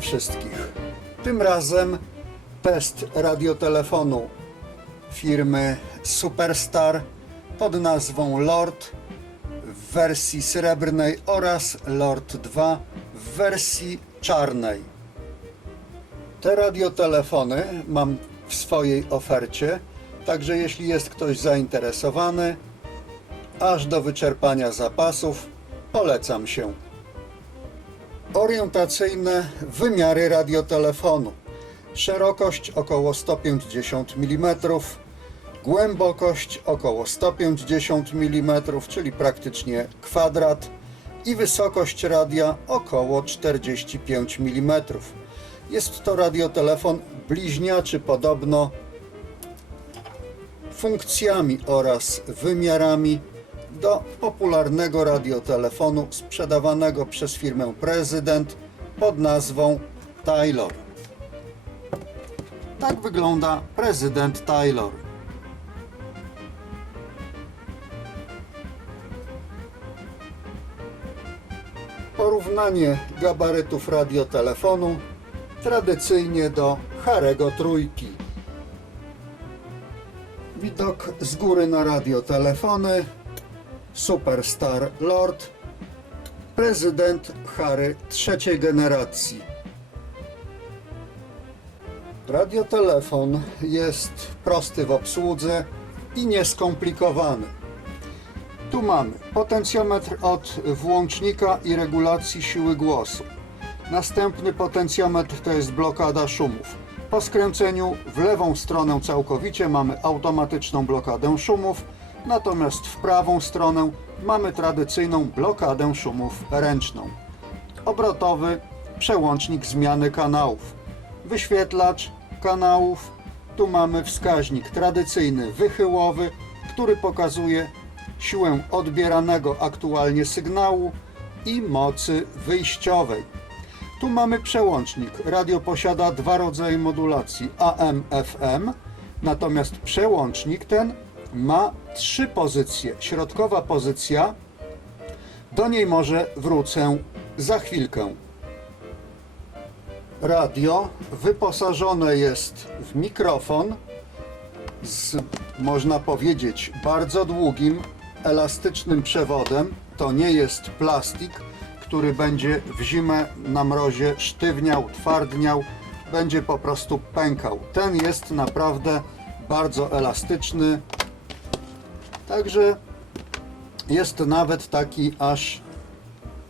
Wszystkich. Tym razem test radiotelefonu firmy Superstar pod nazwą Lord w wersji srebrnej oraz Lord 2 w wersji czarnej. Te radiotelefony mam w swojej ofercie, także jeśli jest ktoś zainteresowany, aż do wyczerpania zapasów, polecam się. Orientacyjne wymiary radiotelefonu. Szerokość około 150 mm, głębokość około 150 mm, czyli praktycznie kwadrat i wysokość radia około 45 mm. Jest to radiotelefon bliźniaczy podobno funkcjami oraz wymiarami do popularnego radiotelefonu sprzedawanego przez firmę Prezydent pod nazwą Taylor. Tak wygląda prezydent Taylor. Porównanie gabarytów radiotelefonu tradycyjnie do Harego Trójki. Widok z góry na radiotelefony. Superstar Lord. Prezydent Harry trzeciej generacji. Radiotelefon jest prosty w obsłudze i nieskomplikowany. Tu mamy potencjometr od włącznika i regulacji siły głosu. Następny potencjometr to jest blokada szumów. Po skręceniu w lewą stronę całkowicie mamy automatyczną blokadę szumów, natomiast w prawą stronę mamy tradycyjną blokadę szumów ręczną. Obrotowy przełącznik zmiany kanałów. Wyświetlacz kanałów. Tu mamy wskaźnik tradycyjny wychyłowy, który pokazuje siłę odbieranego aktualnie sygnału i mocy wyjściowej. Tu mamy przełącznik. Radio posiada dwa rodzaje modulacji AM, FM, natomiast przełącznik ten ma trzy pozycje. Środkowa pozycja, do niej może wrócę za chwilkę. Radio wyposażone jest w mikrofon z, można powiedzieć, bardzo długim, elastycznym przewodem. To nie jest plastik, który będzie w zimę na mrozie sztywniał, twardniał, będzie po prostu pękał. Ten jest naprawdę bardzo elastyczny, także jest nawet taki aż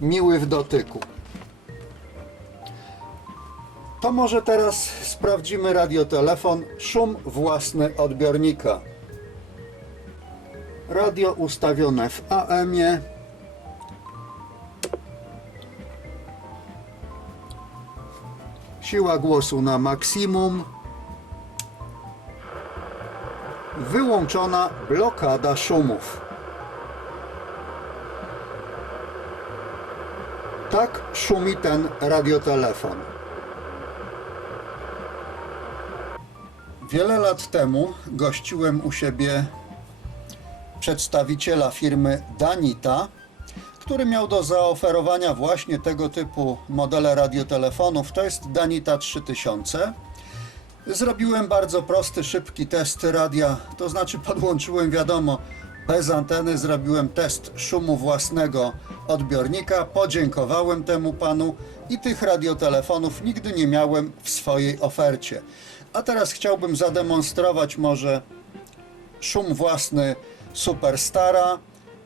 miły w dotyku. To może teraz sprawdzimy radiotelefon, szum własny odbiornika. Radio ustawione w AM-ie. Siła głosu na maksimum. Wyłączona blokada szumów. Tak szumi ten radiotelefon. Wiele lat temu gościłem u siebie przedstawiciela firmy Danita, który miał do zaoferowania właśnie tego typu modele radiotelefonów. To jest Danita 3000. Zrobiłem bardzo prosty, szybki test radia, to znaczy podłączyłem, wiadomo, bez anteny, zrobiłem test szumu własnego odbiornika, podziękowałem temu panu i tych radiotelefonów nigdy nie miałem w swojej ofercie. A teraz chciałbym zademonstrować może szum własny Superstara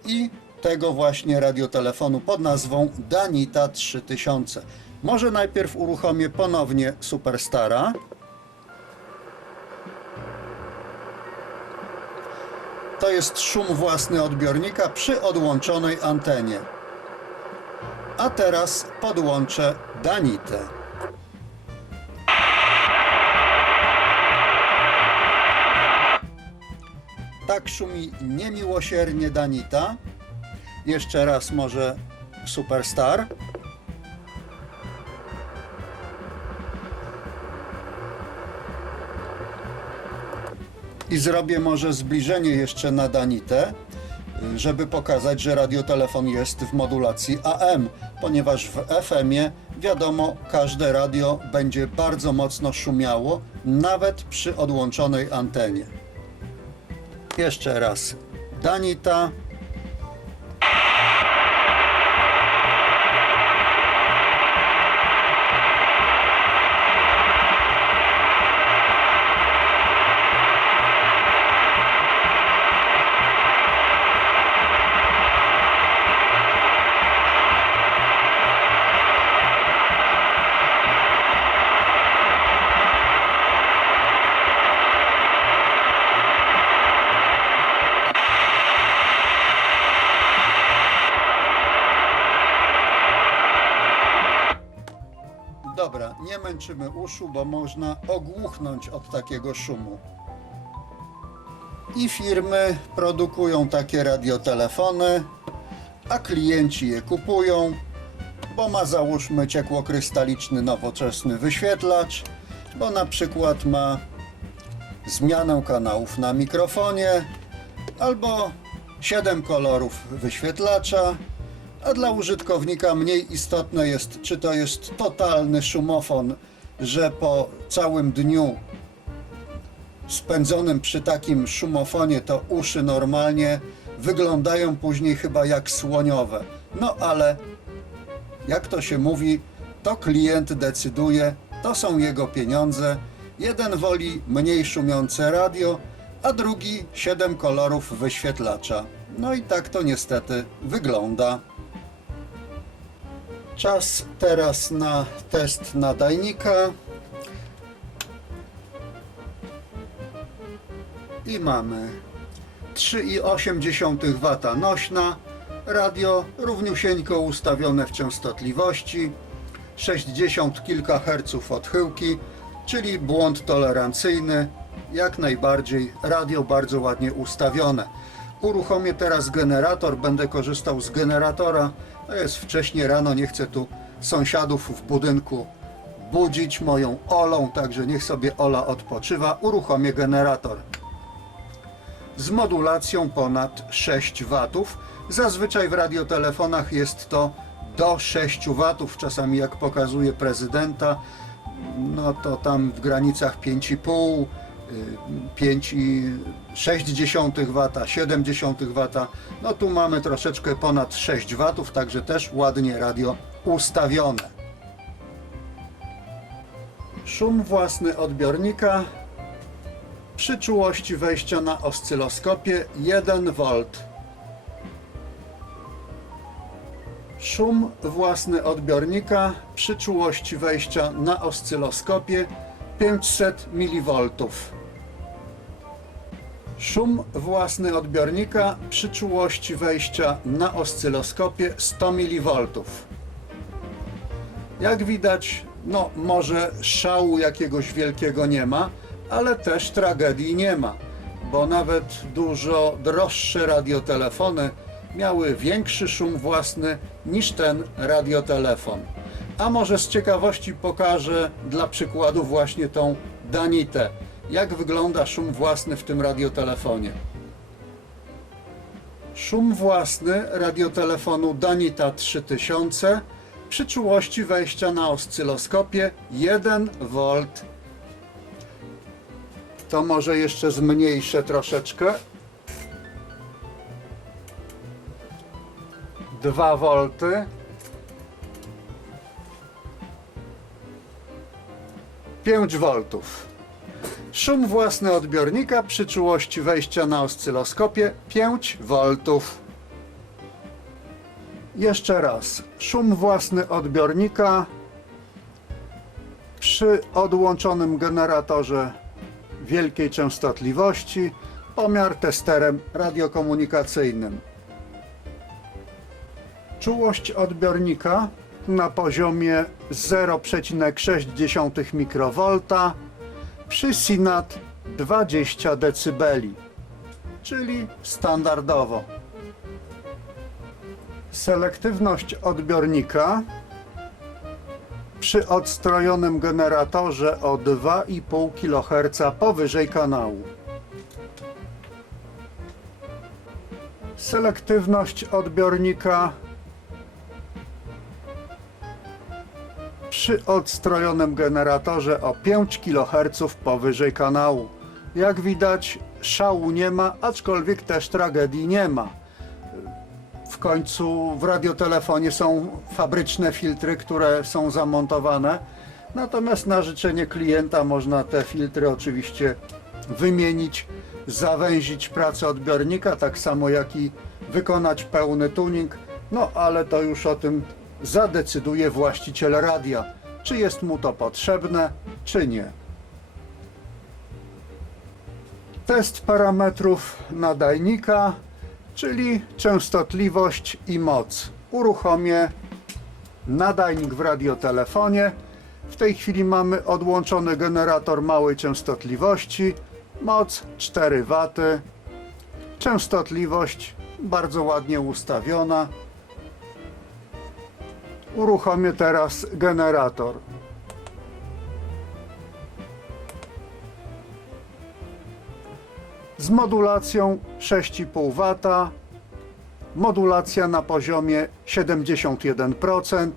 i tego właśnie radiotelefonu pod nazwą Danita 3000. Może najpierw uruchomię ponownie Superstara. To jest szum własny odbiornika przy odłączonej antenie. A teraz podłączę Danitę. Tak szumi niemiłosiernie Danita. Jeszcze raz może Superstar. I zrobię może zbliżenie jeszcze na Danitę, y, żeby pokazać, że radiotelefon jest w modulacji AM, ponieważ w FM-ie wiadomo, każde radio będzie bardzo mocno szumiało, nawet przy odłączonej antenie. Jeszcze raz. Danita. Dobra, nie męczymy uszu, bo można ogłuchnąć od takiego szumu. I firmy produkują takie radiotelefony, a klienci je kupują, bo ma załóżmy ciekłokrystaliczny nowoczesny wyświetlacz, bo na przykład ma zmianę kanałów na mikrofonie, albo 7 kolorów wyświetlacza, a dla użytkownika mniej istotne jest, czy to jest totalny szumofon, że po całym dniu spędzonym przy takim szumofonie to uszy normalnie wyglądają później chyba jak słoniowe. No ale jak to się mówi, to klient decyduje, to są jego pieniądze. Jeden woli mniej szumiące radio, a drugi 7 kolorów wyświetlacza. No i tak to niestety wygląda. Czas teraz na test nadajnika. I mamy 3,8 W nośna, radio równiusieńko ustawione w częstotliwości, 60 kilka herców odchyłki, czyli błąd tolerancyjny, jak najbardziej radio bardzo ładnie ustawione. Uruchomię teraz generator, będę korzystał z generatora. To jest wcześnie rano, nie chcę tu sąsiadów w budynku budzić moją Olą, także niech sobie Ola odpoczywa. Uruchomię generator z modulacją ponad 6 W. Zazwyczaj w radiotelefonach jest to do 6 W, czasami jak pokazuje prezydenta, no to tam w granicach 5,5, y, 5,6 W, 70 W. No tu mamy troszeczkę ponad 6 W, także też ładnie radio ustawione. Szum własny odbiornika przy czułości wejścia na oscyloskopie 1 V. Szum własny odbiornika przy czułości wejścia na oscyloskopie 500 mV. Szum własny odbiornika przy czułości wejścia na oscyloskopie 100 mV. Jak widać, no może szału jakiegoś wielkiego nie ma, ale też tragedii nie ma, bo nawet dużo droższe radiotelefony miały większy szum własny niż ten radiotelefon. A może z ciekawości pokażę dla przykładu właśnie tą Danitę, jak wygląda szum własny w tym radiotelefonie. Szum własny radiotelefonu Danita 3000 przy czułości wejścia na oscyloskopie 1 V. To może jeszcze zmniejszę troszeczkę. 2 V. Pięć voltów. Szum własny odbiornika przy czułości wejścia na oscyloskopie 5 V. Jeszcze raz. Szum własny odbiornika przy odłączonym generatorze wielkiej częstotliwości, pomiar testerem radiokomunikacyjnym. Czułość odbiornika na poziomie 0,6 mikrowolta przy SINAT 20 dB, czyli standardowo. Selektywność odbiornika przy odstrojonym generatorze o 2,5 kHz powyżej kanału. Selektywność odbiornika przy odstrojonym generatorze o 5 kHz powyżej kanału. Jak widać, szału nie ma, aczkolwiek też tragedii nie ma. W końcu w radiotelefonie są fabryczne filtry, które są zamontowane. Natomiast na życzenie klienta można te filtry oczywiście wymienić, zawęzić pracę odbiornika, tak samo jak i wykonać pełny tuning. No ale to już o tym zadecyduje właściciel radia, czy jest mu to potrzebne, czy nie. Test parametrów nadajnika, czyli częstotliwość i moc. Uruchomię nadajnik w radiotelefonie. W tej chwili mamy odłączony generator małej częstotliwości, moc 4 W, częstotliwość bardzo ładnie ustawiona. Uruchomię teraz generator. z modulacją 6,5 W, modulacja na poziomie 71%,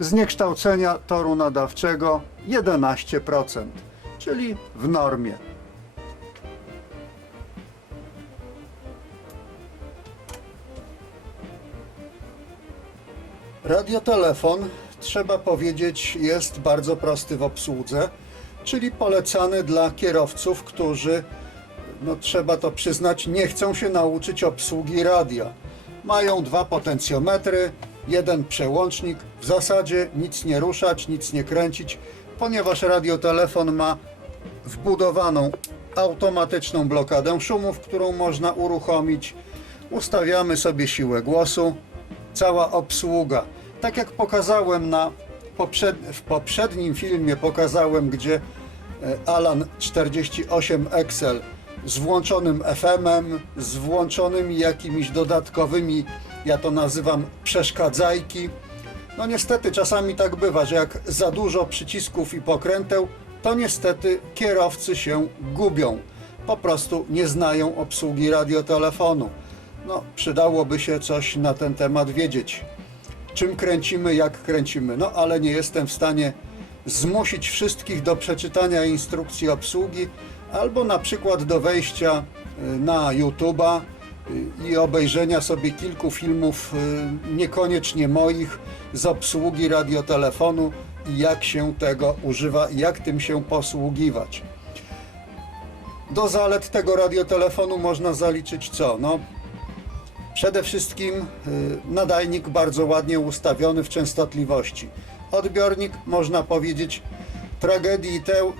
zniekształcenia toru nadawczego 11%, czyli w normie. Radiotelefon, trzeba powiedzieć, jest bardzo prosty w obsłudze, czyli polecany dla kierowców, którzy no trzeba to przyznać, nie chcą się nauczyć obsługi radia. Mają dwa potencjometry, jeden przełącznik, w zasadzie nic nie ruszać, nic nie kręcić, ponieważ radiotelefon ma wbudowaną automatyczną blokadę szumów, którą można uruchomić. Ustawiamy sobie siłę głosu, cała obsługa. Tak jak pokazałem na poprzed... w poprzednim filmie, pokazałem, gdzie e, Alan 48 Excel z włączonym FM-em, z włączonymi jakimiś dodatkowymi, ja to nazywam przeszkadzajki. No niestety czasami tak bywa, że jak za dużo przycisków i pokręteł, to niestety kierowcy się gubią. Po prostu nie znają obsługi radiotelefonu. No, przydałoby się coś na ten temat wiedzieć. Czym kręcimy, jak kręcimy. No, ale nie jestem w stanie zmusić wszystkich do przeczytania instrukcji obsługi, albo na przykład do wejścia y, na YouTube'a y, i obejrzenia sobie kilku filmów y, niekoniecznie moich z obsługi radiotelefonu i jak się tego używa jak tym się posługiwać. Do zalet tego radiotelefonu można zaliczyć co? No, przede wszystkim y, nadajnik bardzo ładnie ustawiony w częstotliwości. Odbiornik, można powiedzieć, tragedii, te,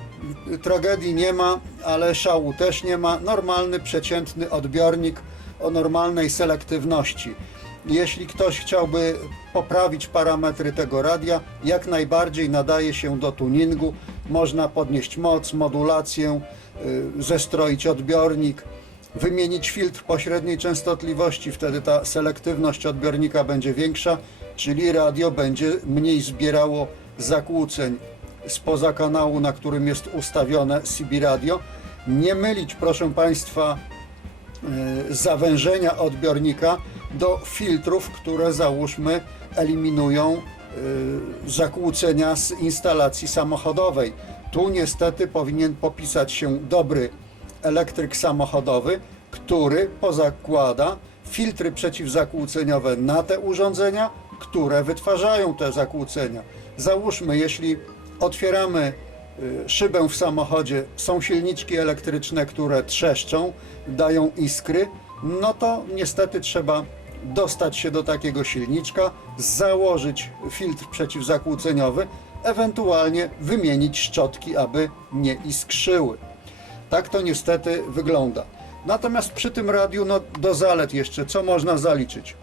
tragedii nie ma, ale szału też nie ma. Normalny, przeciętny odbiornik o normalnej selektywności. Jeśli ktoś chciałby poprawić parametry tego radia, jak najbardziej nadaje się do tuningu. Można podnieść moc, modulację, y, zestroić odbiornik, wymienić filtr pośredniej częstotliwości, wtedy ta selektywność odbiornika będzie większa, czyli radio będzie mniej zbierało zakłóceń spoza kanału, na którym jest ustawione CB radio. Nie mylić, proszę Państwa, e, zawężenia odbiornika do filtrów, które załóżmy eliminują e, zakłócenia z instalacji samochodowej. Tu niestety powinien popisać się dobry elektryk samochodowy, który pozakłada filtry przeciwzakłóceniowe na te urządzenia, które wytwarzają te zakłócenia. Załóżmy, jeśli otwieramy y, szybę w samochodzie, są silniczki elektryczne, które trzeszczą, dają iskry, no to niestety trzeba dostać się do takiego silniczka, założyć filtr przeciwzakłóceniowy, ewentualnie wymienić szczotki, aby nie iskrzyły. Tak to niestety wygląda. Natomiast przy tym radiu, no do zalet jeszcze, co można zaliczyć?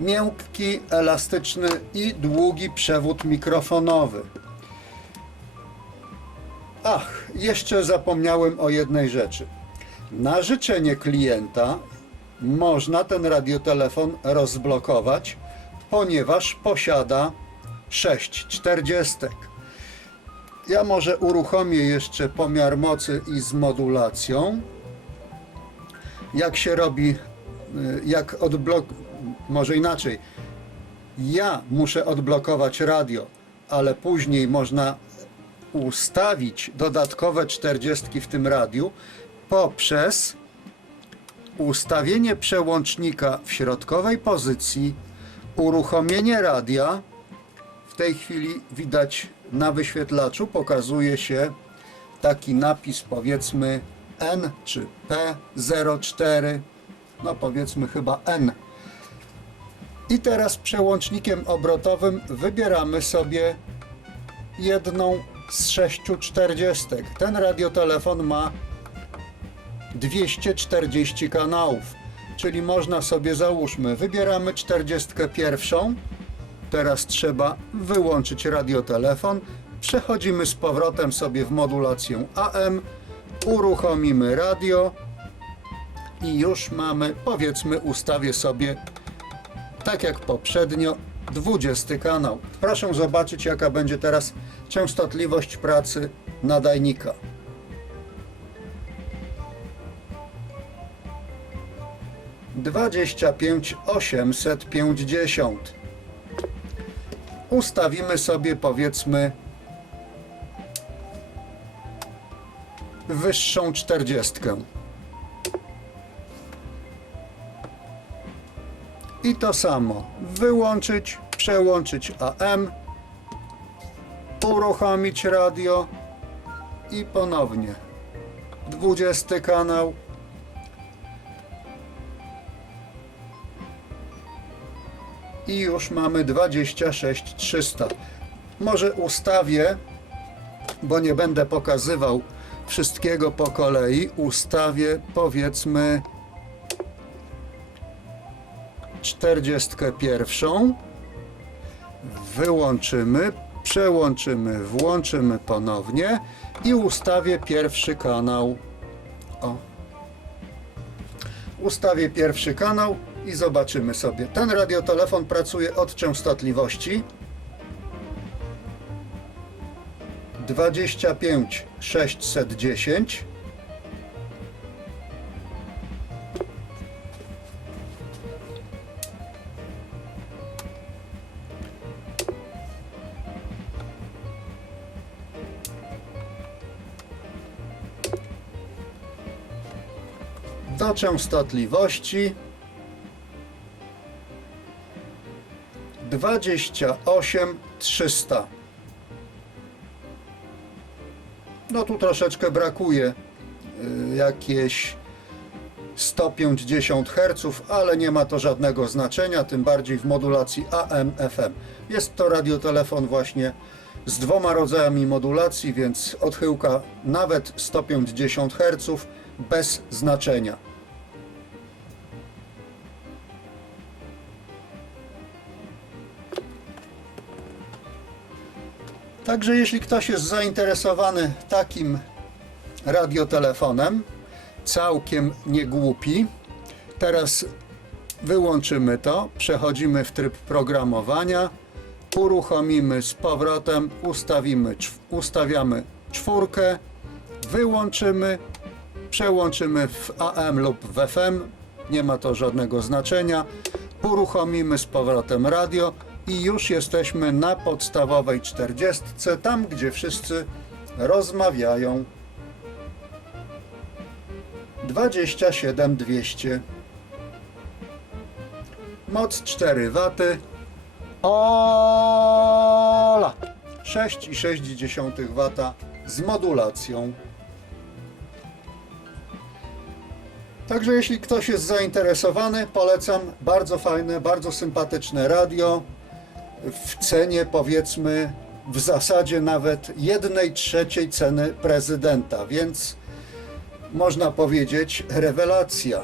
Miękki, elastyczny i długi przewód mikrofonowy. Ach, jeszcze zapomniałem o jednej rzeczy. Na życzenie klienta można ten radiotelefon rozblokować, ponieważ posiada 6 czterdziestek. Ja może uruchomię jeszcze pomiar mocy i z modulacją. Jak się robi, y, jak odblok... Może inaczej. Ja muszę odblokować radio. ale później można ustawić dodatkowe 40 w tym radiu poprzez ustawienie przełącznika w środkowej pozycji, uruchomienie radia. W tej chwili widać na wyświetlaczu pokazuje się taki napis powiedzmy N czy P04, no powiedzmy chyba N. I teraz przełącznikiem obrotowym wybieramy sobie jedną z sześciu czterdziestek. Ten radiotelefon ma 240 kanałów, czyli można sobie załóżmy, wybieramy 41. Teraz trzeba wyłączyć radiotelefon. Przechodzimy z powrotem sobie w modulację AM, uruchomimy radio i już mamy, powiedzmy, ustawię sobie tak jak poprzednio 20 kanał. Proszę zobaczyć jaka będzie teraz częstotliwość pracy nadajnika. Dwadzieścia pięć osiemset pięćdziesiąt. Ustawimy sobie powiedzmy wyższą czterdziestkę. I to samo. Wyłączyć, przełączyć AM, uruchomić radio i ponownie 20 kanał. I już mamy 26 300. Może ustawię, bo nie będę pokazywał wszystkiego po kolei, ustawię powiedzmy 41. Wyłączymy, przełączymy, włączymy ponownie i ustawię pierwszy kanał. O. Ustawię pierwszy kanał i zobaczymy sobie. Ten radiotelefon pracuje od częstotliwości. 25 610 do częstotliwości 28 300. No tu troszeczkę brakuje y, jakieś 150 Hz, ale nie ma to żadnego znaczenia, tym bardziej w modulacji AM-FM. Jest to radiotelefon właśnie z dwoma rodzajami modulacji, więc odchyłka nawet 150 Hz bez znaczenia. Także jeśli ktoś jest zainteresowany takim radiotelefonem, całkiem niegłupi, teraz wyłączymy to, przechodzimy w tryb programowania, uruchomimy z powrotem, ustawimy, ustawiamy czwórkę, wyłączymy, przełączymy w AM lub w FM, nie ma to żadnego znaczenia, uruchomimy z powrotem radio i już jesteśmy na podstawowej 40, tam gdzie wszyscy rozmawiają. 27 200 Moc 4 W Ola 6,6 W z modulacją. Także jeśli ktoś jest zainteresowany, polecam bardzo fajne, bardzo sympatyczne radio w cenie powiedzmy w zasadzie nawet jednej trzeciej ceny prezydenta, więc można powiedzieć rewelacja.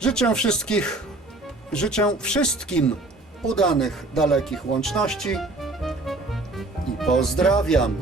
Życzę wszystkich, życzę wszystkim udanych dalekich łączności i pozdrawiam.